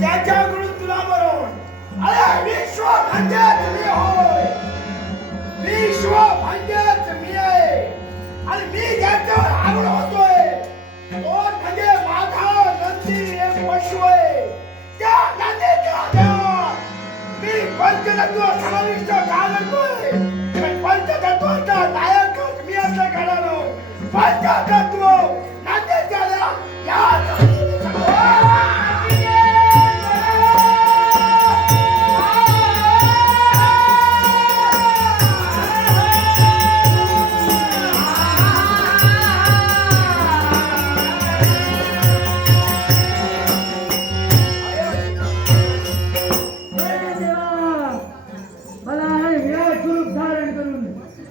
त्याच्याकडून तुला बरोबर अरे विश्व म्हणजे तुम्ही होय, विश्व म्हणजे तुम्ही आहे आणि मी ज्याच्यावर आरूढ होतोय तो म्हणजे माझा नंदी एक पशु आहे. त्या नंदीच्या देवात मी पंचतत्व समाविष्ट का करतोय, पण पंचतत्वाचा नायकच मी असं करालो. पंचतत्व नंदीच्या देवात या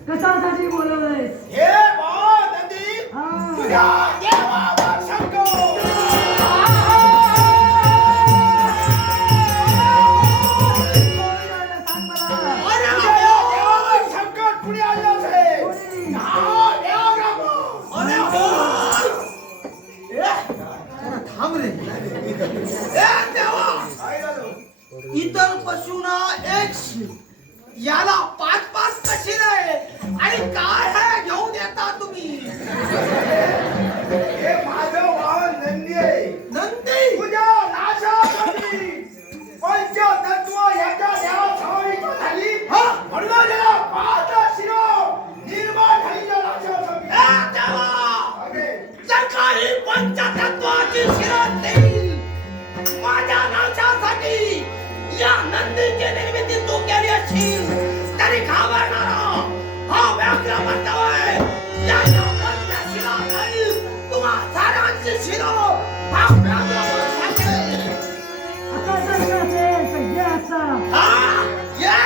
कशासाठी बोलवलंयस? हे वा नंदी तुझ्या देवावर शंकर संकट कुणी आणलं आहे? थांब रे. इतर पशुना एक याला 5-5 कशी रे आणि काय आहे घेऊन येता तुम्ही? हे माझं वाहन नंदी आहे. नंदी तुझ्या नाशासाठी पंचतत्व याच्या देवात समाविष्ट झाली म्हणून त्याला 5 शिरो निर्माण झालीच्या नाशासाठी. जर काही पंचतत्वाची शिरत देईल माझ्या नाशासाठी या नंदीची निर्मिती तू केली असशील तरी घाबरणारा हा व्याघ्र म्हणतोय या नवकांच्या शिराखाली तुम्हा साऱ्यांची शिरो हा व्याघ्र म्हणतोय. आता जर असेल तर ये असा. हा ये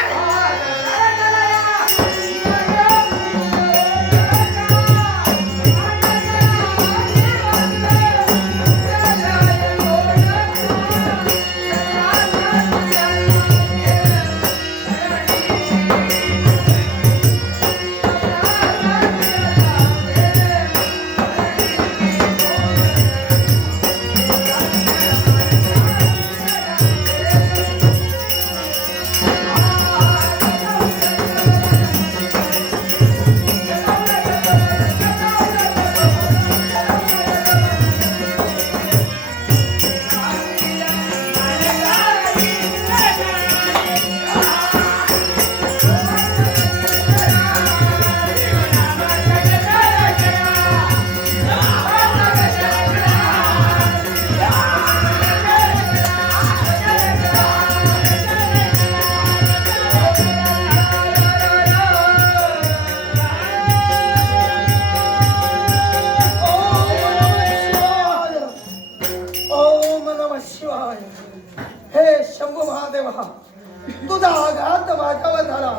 तुझा आघात माझ्यावर झाला,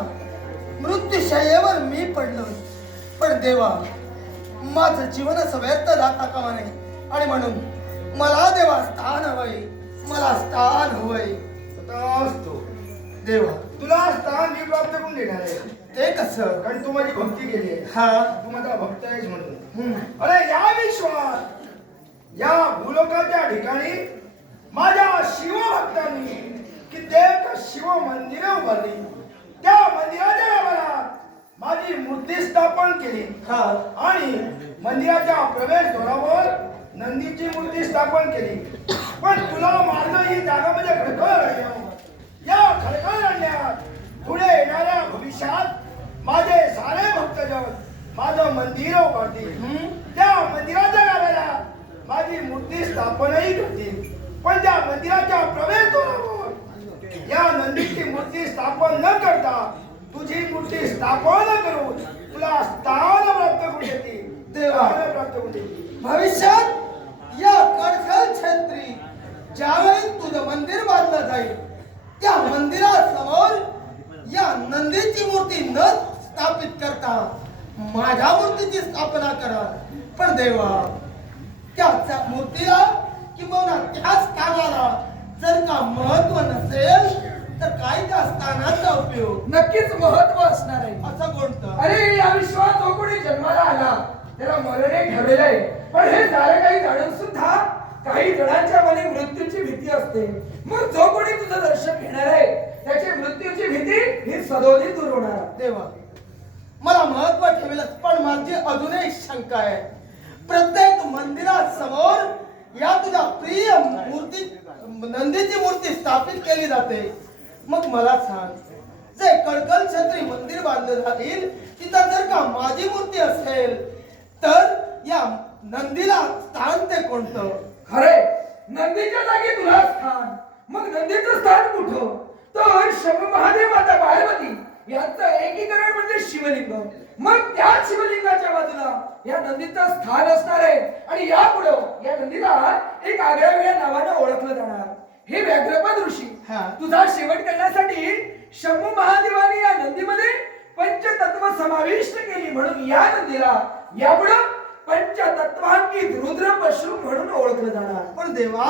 मृत्यूशय्येवर मी पडलो, पण देवा माझं जीवन असं व्यर्थ जाता कामा नये, आणि म्हणून मला देवा स्थान हवंय, मला स्थान हवंय. तथास्तु. देवा तुला स्थान मी प्राप्त करून देणार आहे, ते कसं? कारण तू माझी भक्ती केली आहे. हा तू माझा भक्त आहेस म्हणून. हम्म. अरे या विश्वात या भूलोकाच्या ठिकाणी माझ्या शिवभक्तांनी कित्येक शिव मंदिरे उभारली. त्या मंदिराच्या गाभाऱ्यात माझी मूर्ती स्थापन केली. हा आणि मंदिराच्या प्रवेशद्वारावर नंदीची मूर्ती स्थापन केली. पण तुला मारणं ही जागा म्हणजे खडखड. या खडखड आणण्यात पुढे येणाऱ्या भविष्यात माझे सारे भक्तजन माझं मंदिर उभारतील. त्या मंदिराच्या गाभाऱ्यात माझी मूर्ती स्थापनही करतील. पण त्या मंदिराच्या प्रवेशद्वारावर या नंदीची मूर्ती स्थापन न करता तुझी मूर्ती स्थापन करून तुला स्थान प्राप्त करून देतील. देवा. स्थान प्राप्त करून देतील. भविष्यात या कडखल क्षेत्री ज्यावेळी तुझं मंदिर बांधलं जाईल, त्या मंदिरासमोर या नंदीची मूर्ती न स्थापित करता माझ्या मूर्तीची स्थापना करा. पण देवा त्या मूर्तीला किंवा त्या स्थानाला जर का महत्व नसेल तर काय त्या स्थानाचा उपयोग? नक्कीच महत्व असणार आहे. असं कोणतं? अरे या विश्वात जो कोणी जन्माला आला त्याला मरणे ठरलेलं आहे. पण हे सारे काही जाणून सुद्धा काही जणांच्या मनी मृत्यूची भीती असते. मग जो कोणी तुझं दर्शन घेणार आहे त्याची मृत्यूची भीती ही सदोदित दूर होणार. देवा मला महत्व ठेवेलच, पण माझी अजूनही शंका आहे. प्रत्येक मंदिरासमोर या तुझ्या प्रिय मूर्ती नंदीची मूर्ती स्थापित केली जाते. मग मला सांग, जे कडकल छत्री मंदिर बांधलं जाईल तिथं जर का माझी मूर्ती असेल तर या नंदीला स्थान ते कोणतं? खरे नंदीच्या जागी तुला स्थान. मग नंदीचं स्थान कुठं? तर शंभू महादेव माता पार्वती यांचं एकीकरण म्हणजे शिवलिंग. मग त्या शिवलिंगाच्या बाजूला या नंदीचं स्थान असणार आहे. आणि यापुढं या नंदीला एक आगळ्या वेगळ्या नावानं ओळखलं जाणार. हे व्याघ्रपद ऋषी हा. तुझा शेवट करण्यासाठी शंभू महादेवाने या नंदीमध्ये पंचतत्व समाविष्ट केली, म्हणून या नंदीला यापुढं पंचतत्वांकित रुद्र पशु म्हणून ओळखलं जाणार. पण देवा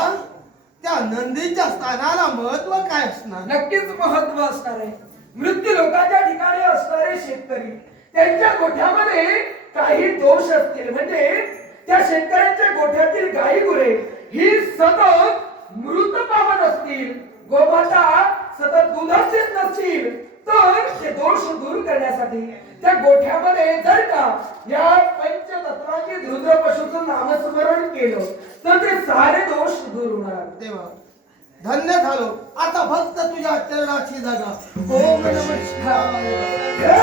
त्या नंदीच्या स्थानाला महत्व काय असणार? नक्कीच महत्व असणार आहे. मृत्यू लोकांच्या ठिकाणी असणारे शेतकरी त्यांच्या गोठ्यामध्ये काही दोष असतील, म्हणजे त्या शेतकऱ्यांच्या गोठ्यातील गाई गुरे ही सतत मृत पावत असतील, गोमाता सतत दुधाच देत नसतील, तर ते दोष दूर करण्यासाठी त्या गोठ्यामध्ये जर का या पंचतत्वाची रुद्र पशुचं नामस्मरण केलं तर ते सारे दोष दूर होणार. देवा धन्य झालो. आता फक्त तुझ्या चरणाची जागा. ओम नमः शिवाय.